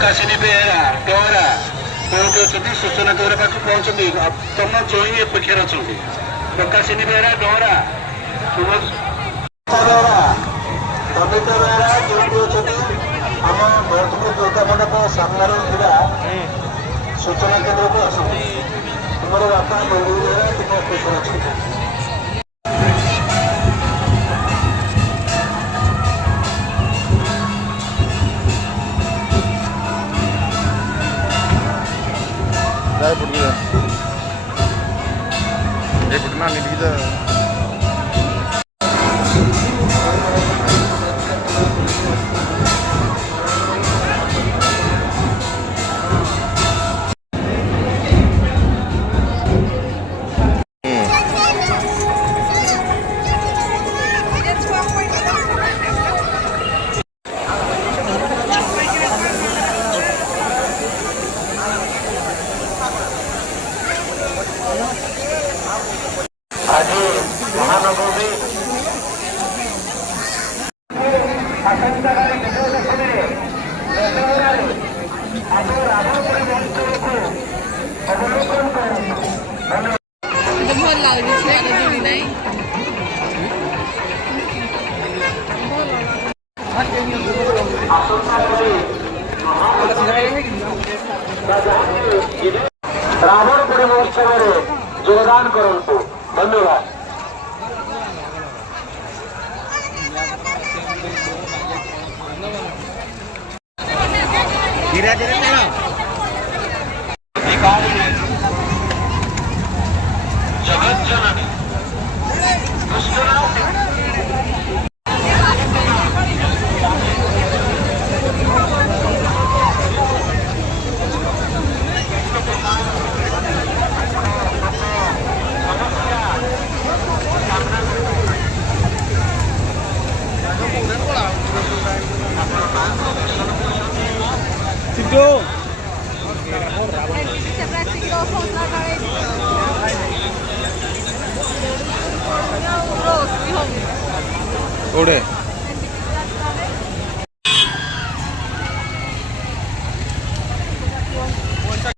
प्रकाशिनी बेहरा डोरा कोर्ट अच्छी सूचना केन्द्र पाक पहुंचती तुम जोई अपेक्षा अच्छा प्रकाशिनी बेहरा डोरा बेहरा कविता बेहरा जो अच्छी आम बरहमपुर दुर्गा मंडप सामने सूचना केन्द्र को आस तुम बापा मंदिर बेहरा तुम अपेक्षा अच्छा pernah nih kita. आज महानवमी आसंताकाली विजयदशमी दशहरारे आज रावणपुरी महोत्सव को अवलोकन कर भल लाଗୁଛି ଆଗ ଜୁଡ଼ି ନାହିଁ रावणपुरी महोत्सव योगदान करूँ धन्यवाद। धीरे धीरे चलो जगत जननी udah